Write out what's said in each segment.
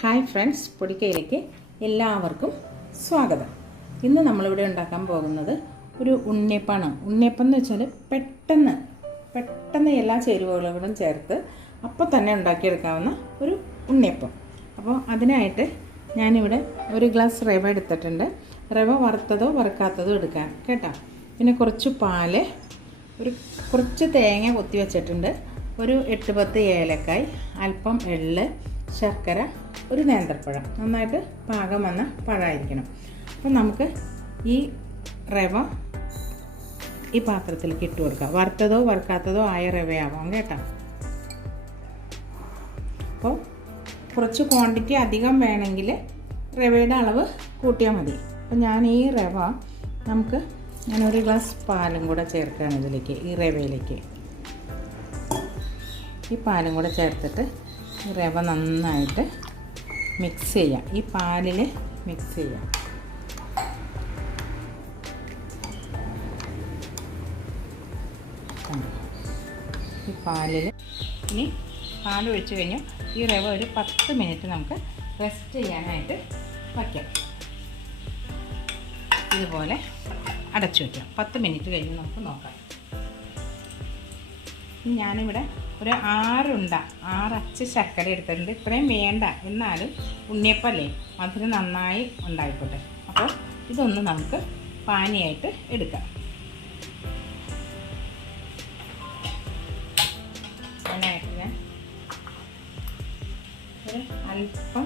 Hi friends പൊടിക്കയിലേക്ക് എല്ലാവർക്കും സ്വാഗതം. ഇന്ന് നമ്മളിവിടെ ഉണ്ടാക്കാൻ പോകുന്നത് ഒരു ഉണ്ണിയപ്പാണ് ഉണ്ണിയപ്പം എന്ന് വെച്ചാൽ പെട്ടെന്ന് പെട്ടെന്ന് എല്ലാ ചേരുവകളും ചേർത്ത് അപ്പോൾ തന്നെ ഉണ്ടാക്കിയെടുക്കാവുന്ന ഒരു ഉണ്ണിയപ്പം. അപ്പോൾ അതിനായിട്ട് ഞാനിവിടെ ഒരു ഗ്ലാസ് റവ എടുത്തിട്ടുണ്ട്. റവ വറുത്തതോ വറുക്കാത്തതോ എടുക്കാം കേട്ടോ? പിന്നെ കുറച്ച് പാൽ ഒരു കുറച്ച് തേങ്ങ കൊത്തി വെച്ചിട്ടുണ്ട്. ഒരു എട്ട് പത്ത് ഏലക്കായ് അല്പം എള്ള് ശർക്കര ഒരു നേന്ത്രപ്പഴം നന്നായിട്ട് പാകം വന്ന പഴമായിരിക്കണം. അപ്പം നമുക്ക് ഈ റവ ഈ പാത്രത്തിലേക്ക് ഇട്ട് കൊടുക്കാം. വറുത്തതോ വറുക്കാത്തതോ ആയ റവയാവാം കേട്ടോ. അപ്പോൾ കുറച്ച് ക്വാണ്ടിറ്റി അധികം വേണമെങ്കിൽ റവയുടെ അളവ് കൂട്ടിയാൽ മതി. അപ്പോൾ ഞാൻ ഈ റവ നമുക്ക് ഞാൻ ഒരു ഗ്ലാസ് പാലും കൂടെ ചേർക്കുകയാണ് ഇതിലേക്ക് ഈ റവയിലേക്ക്. ഈ പാലും കൂടെ ചേർത്തിട്ട് ഈ റവ നന്നായിട്ട് മിക്സ് ചെയ്യാം. ഈ പാലിൽ മിക്സ് ചെയ്യാം. ഈ പാലിൽ ഇനി പാൽ ഒഴിച്ചു കഴിഞ്ഞു ഈ റവ ഒരു പത്ത് മിനിറ്റ് നമുക്ക് റെസ്റ്റ് ചെയ്യാനായിട്ട് വയ്ക്കാം. ഇതുപോലെ അടച്ചു വയ്ക്കാം. പത്ത് മിനിറ്റ് കഴിഞ്ഞ് നമുക്ക് നോക്കാം. ഞാനിവിടെ ഒരു ആറുണ്ട ആറച്ച് ശർക്കര എടുത്തിട്ടുണ്ട്. ഇത്രയും വേണ്ട. എന്നാലും ഉണ്ണിയപ്പല്ലേ മധുരം നന്നായി ഉണ്ടായിക്കോട്ടെ. അപ്പോൾ ഇതൊന്ന് നമുക്ക് പാനിയായിട്ട് എടുക്കാം. അല്പം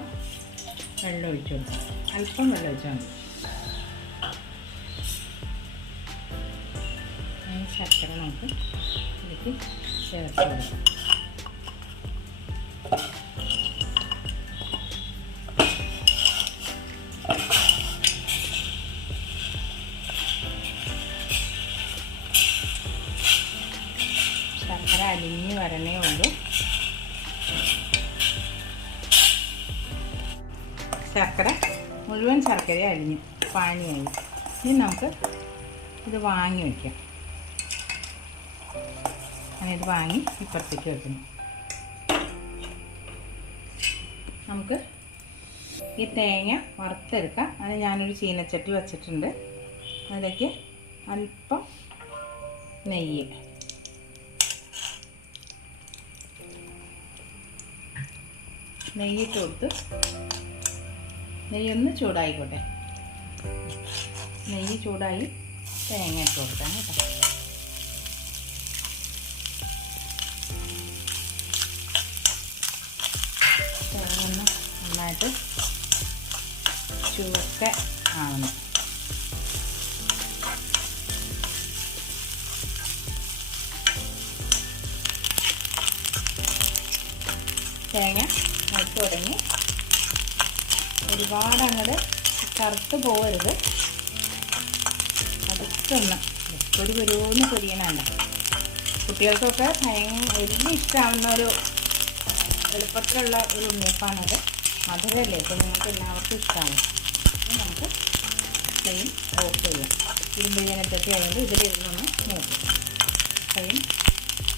വെള്ളം ഒഴിച്ചു കൊടുക്കാം. അല്പം വെള്ളം ഒഴിച്ചാൽ മതി. ശർക്കര നമുക്ക് ഇതിലേക്ക് ചേർത്ത് കൊടുക്കാം ശർക്കര അലിഞ്ഞ് ശർക്കര മുഴുവൻ ശർക്കര അലിഞ്ഞു പാനിയായി. ഇനി നമുക്ക് ഇത് വാങ്ങി വയ്ക്കാം. ഞാനിത് വാങ്ങി ഇപ്പുറത്തേക്ക് വെക്കുന്നു. നമുക്ക് ഈ തേങ്ങ വറുത്തെടുക്കാം. അത് ഞാനൊരു ചീനച്ചട്ടി വച്ചിട്ടുണ്ട്. അതിലേക്ക് അല്പം നെയ്യ്. നെയ്യിട്ട് കൊടുത്ത് നെയ്യൊന്ന് ചൂടായിക്കോട്ടെ. നെയ്യ് ചൂടായി തേങ്ങ ഇട്ട് കൊടുക്കാം കേട്ടോ. നന്നായിട്ട് ചുവക്ക ആണ് തേങ്ങ മുട്ട് തുടങ്ങി. ഒരുപാട് അങ്ങോട്ട് കറുത്ത് പോകരുത് അടുത്തൊന്ന് ഒരു ഗുരുവെന്ന് പൊരിയണല്ല. കുട്ടികൾക്കൊക്കെ ഭയങ്കര വലിയ ഇഷ്ടമാവുന്ന ഒരു എളുപ്പത്തിലുള്ള ഒരു ഉണ്ണിയപ്പാണത്. മധുരമല്ലേ ഇപ്പോൾ നിങ്ങൾക്ക് എല്ലാവർക്കും ഇഷ്ടമാണ് നമുക്ക് ഫ്ലെയിം ഓഫ് ചെയ്യാം. ഇരുമ്പ് ജനത്തൊക്കെ ആയതുകൊണ്ട് ഇതിലിരുന്നൊന്ന് നോക്കും ഫ്ലെയിം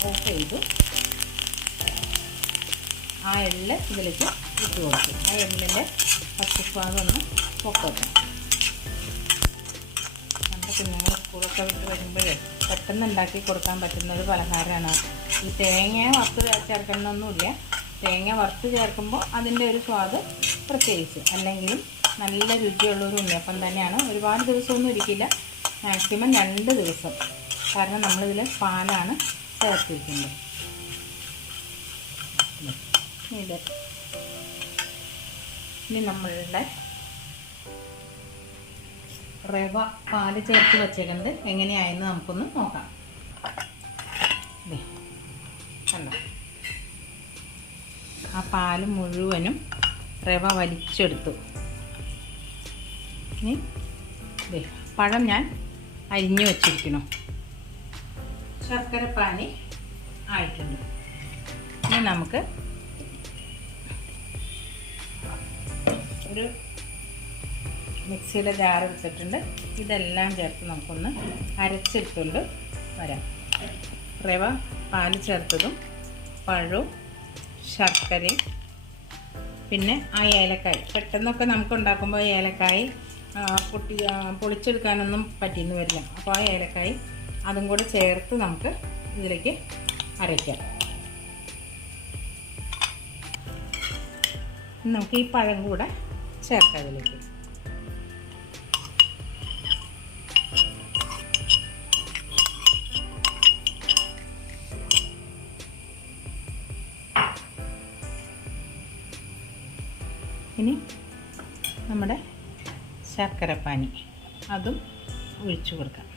ഓഫ് ചെയ്തു. ആ എല്ല് ഇതിലേക്ക് ഇട്ട് കൊടുക്കും. ആ എല്ലിന്റെ പച്ചസ്വാദം ഒന്ന് പൊക്കോട്ടെ. നമ്മുടെ കുഞ്ഞുങ്ങൾ സ്കൂളൊക്കെ വിട്ട് വരുമ്പോഴേ പെട്ടെന്ന് ഉണ്ടാക്കി കൊടുക്കാൻ പറ്റുന്ന ഒരു പലഹാരമാണ്. ഈ തേങ്ങ വറുത്ത് ചേർക്കണമെന്നൊന്നുമില്ല തേങ്ങ വറുത്ത് ചേർക്കുമ്പോൾ അതിന്റെ ഒരു സ്വാദ് പ്രത്യേകിച്ച്. അല്ലെങ്കിലും നല്ല രുചിയുള്ള ഒരു ഉണ്ണിയപ്പം തന്നെയാണ്. ഒരുപാട് ദിവസമൊന്നും ഇരിക്കില്ല. മാക്സിമം രണ്ട് ദിവസം. കാരണം നമ്മളിതിൽ പാലാണ് ചേർത്തിരിക്കുന്നത്. ഇനി നമ്മളുടെ റവ പാൽ ചേർത്ത് വെച്ചേക്കുന്നത് എങ്ങനെയായെന്ന് നമുക്കൊന്ന് നോക്കാം. ആ പാൽ മുഴുവനും റവ വലിച്ചെടുത്തു. ഇനി പഴം ഞാൻ അരിഞ്ഞു വച്ചിരിക്കുന്നു. ശർക്കര പാനി ആയിട്ടുണ്ട്. ഇനി നമുക്ക് ഒരു മിക്സിയുടെ ജാർ എടുത്തിട്ടുണ്ട്. ഇതെല്ലാം ചേർത്ത് നമുക്കൊന്ന് അരച്ചെടുത്തുകൊണ്ട് വരാം. റവ പാൽ ചേർത്തതും പഴവും ശർക്കരയും പിന്നെ ആ ഏലക്കായ്. പെട്ടെന്നൊക്കെ നമുക്ക് ഉണ്ടാക്കുമ്പോൾ ഏലക്കായ് പൊട്ടി പൊളിച്ചെടുക്കാനൊന്നും പറ്റിയെന്ന് വരില്ല. അപ്പോൾ ആ ഏലക്കായ് അതും കൂടെ ചേർത്ത് നമുക്ക് ഇതിലേക്ക് അരയ്ക്കാം. നമുക്ക് ഈ പഴം കൂടെ ചേർക്കാം ഇതിലേക്ക്. ഇനി നമ്മുടെ ശർക്കരപ്പാനി അതും ഒഴിച്ചു കൊടുക്കാം.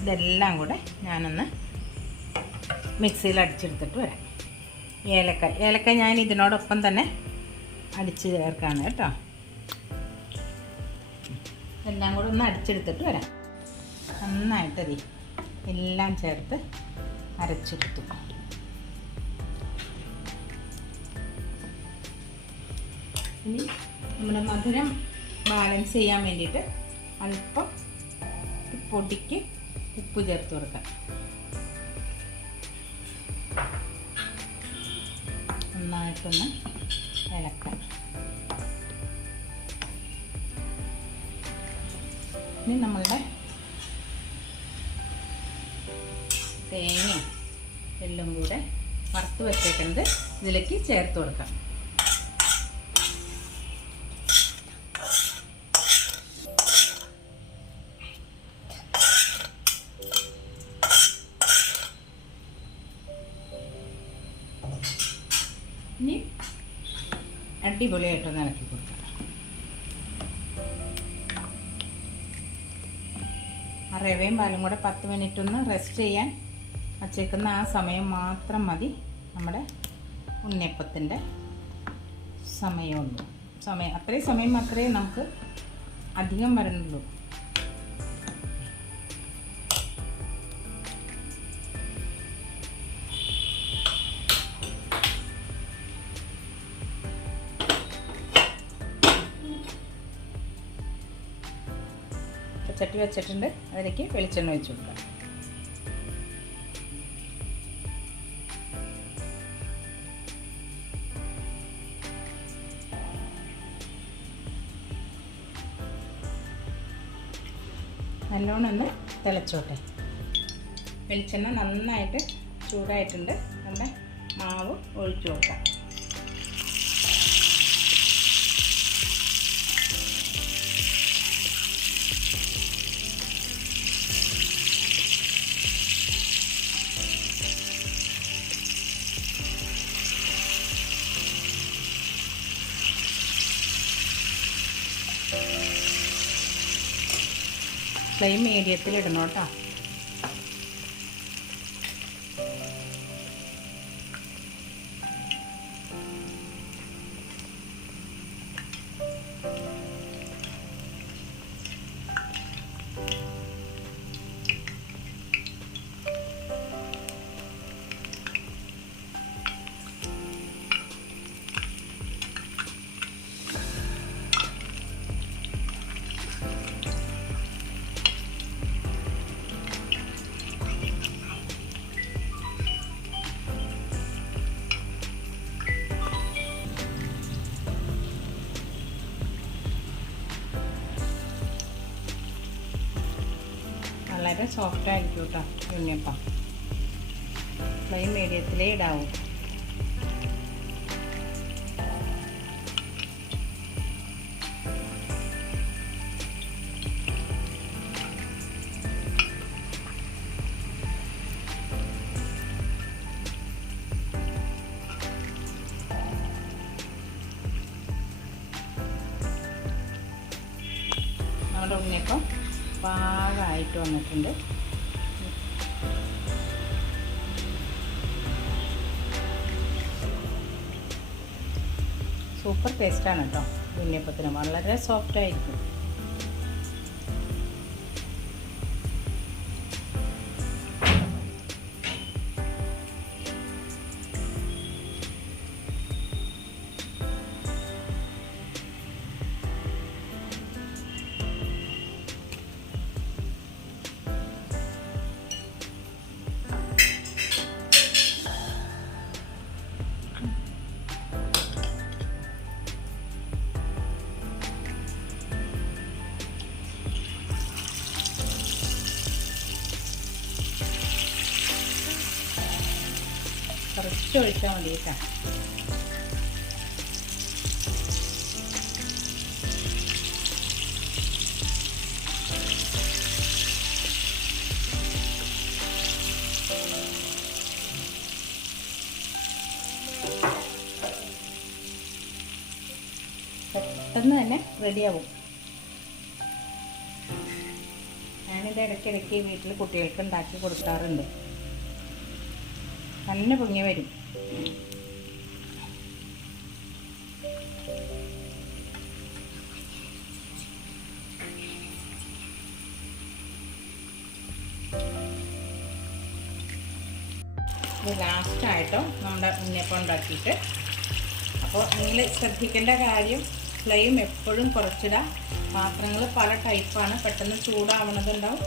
ഇതെല്ലാം കൂടെ ഞാനൊന്ന് മിക്സിയിൽ അടിച്ചെടുത്തിട്ട് വരാം. ഏലക്ക ഏലക്ക ഞാൻ ഇതിനോടൊപ്പം തന്നെ അടിച്ച് ചേർക്കാണ് കേട്ടോ. എല്ലാം കൂടെ ഒന്ന് അടിച്ചെടുത്തിട്ട് വരാം. നന്നായിട്ടതി എല്ലാം ചേർത്ത് അരച്ചെടുത്തു. ഇനി നമ്മുടെ മധുരം ബാലൻസ് ചെയ്യാൻ വേണ്ടിയിട്ട് അല്പം പൊടിക്ക് ഉപ്പ് ചേർത്ത് കൊടുക്കാം. നന്നായിട്ടൊന്ന് ഇളക്കാം. ഇനി നമ്മളുടെ തേങ്ങയും എല്ലാം കൂടെ വറുത്ത് വെച്ചേക്കുന്നത് ഇതിലേക്ക് ചേർത്ത് കൊടുക്കാം. അടിപൊളിയായിട്ടൊന്ന് ഇളക്കി കൊടുക്കണം ആ റവയും പാലും കൂടെ പത്ത് മിനിറ്റ് ഒന്ന് റെസ്റ്റ് ചെയ്യാൻ വച്ചേക്കുന്ന ആ സമയം മാത്രം മതി. നമ്മുടെ ഉണ്ണിയപ്പത്തിന്റെ സമയമുള്ളൂ. സമയം അത്രയും സമയം മാത്രമേ നമുക്ക് അധികം വരണുള്ളൂ ചട്ടി വെച്ചിട്ടുണ്ട്. അതിലേക്ക് വെളിച്ചെണ്ണ ഒഴിച്ച് കൊടുക്കാം. നല്ലോണം ഒന്ന് തിളച്ചോട്ടെ. വെളിച്ചെണ്ണ നന്നായിട്ട് ചൂടായിട്ടുണ്ട്. നമ്മുടെ മാവ് ഒഴിച്ചു കൊടുക്കാം. ഫ്ലെയിം മീഡിയത്തിൽ ഇടണം കേട്ടോ വളരെ സോഫ്റ്റ് ആയിരിക്കും കേട്ടോ ഉണ്ണിയപ്പം. ഫ്ലെയിം മീഡിയത്തിലേ ഇടാവൂ. പാകമായിട്ട് വന്നിട്ടുണ്ട്. സൂപ്പർ ടേസ്റ്റാണ് കേട്ടോ. ഉണ്ണിയപ്പത്തിന് വളരെ സോഫ്റ്റ് കുറച്ച് ഒഴിച്ചാൽ മതി കേട്ടോ. പെട്ടെന്ന് തന്നെ റെഡിയാവും. ഞാനിത് ഇടയ്ക്കിടയ്ക്ക് വീട്ടിൽ കുട്ടികൾക്ക് ഉണ്ടാക്കി കൊടുക്കാറുണ്ട്. നല്ല പൊങ്ങി വരും. ഇത് നമ്മുടെ ഉണ്ണിയപ്പം ഉണ്ടാക്കിയിട്ട് അപ്പോൾ നിങ്ങൾ ശ്രദ്ധിക്കേണ്ട കാര്യം ഫ്ലെയിം എപ്പോഴും കുറച്ചിടാം. പാത്രങ്ങൾ പല ടൈപ്പാണ് പെട്ടെന്ന് ചൂടാവണതുണ്ടാവും.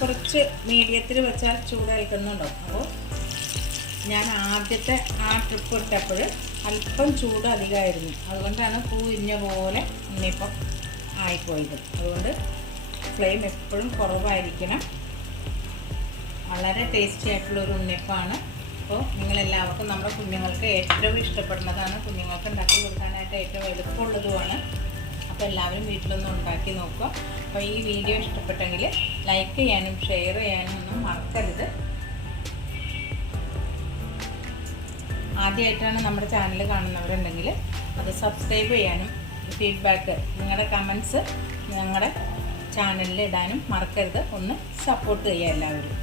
കുറച്ച് മീഡിയത്തിൽ വെച്ചാൽ ചൂടേൽക്കുന്നുണ്ടാവും. അപ്പോൾ ഞാൻ ആദ്യത്തെ ആ ട്രിപ്പ് ഇട്ടപ്പോൾ അല്പം ചൂട് അധികമായിരുന്നു. അതുകൊണ്ടാണ് പൂ ഇഞ്ഞ പോലെ ഇന്നിപ്പം ആയിപ്പോയത്. അതുകൊണ്ട് ഫ്ലെയിം എപ്പോഴും കുറവായിരിക്കണം. വളരെ ടേസ്റ്റി ആയിട്ടുള്ള ഒരു ഉണ്ണിയപ്പമാണ് അപ്പോൾ നിങ്ങളെല്ലാവർക്കും നമ്മുടെ കുഞ്ഞുങ്ങൾക്ക് ഏറ്റവും ഇഷ്ടപ്പെടുന്നതാണ്. കുഞ്ഞുങ്ങൾക്ക് ഉണ്ടാക്കി കൊടുക്കാനായിട്ട് ഏറ്റവും എളുപ്പമുള്ളതുമാണ്. അപ്പോൾ എല്ലാവരും വീട്ടിലൊന്നും ഉണ്ടാക്കി നോക്കുക. അപ്പോൾ ഈ വീഡിയോ ഇഷ്ടപ്പെട്ടെങ്കിൽ ലൈക്ക് ചെയ്യാനും ഷെയർ ചെയ്യാനും ഒന്നും മറക്കരുത്. ആദ്യമായിട്ടാണ് നമ്മുടെ ചാനൽ കാണുന്നവരുണ്ടെങ്കിൽ അത് സബ്സ്ക്രൈബ് ചെയ്യാനും ഫീഡ്ബാക്ക് നിങ്ങളുടെ കമൻസ് ഞങ്ങളുടെ ചാനലിൽ ഇടാനും മറക്കരുത്. ഒന്ന് സപ്പോർട്ട് ചെയ്യുക എല്ലാവരും.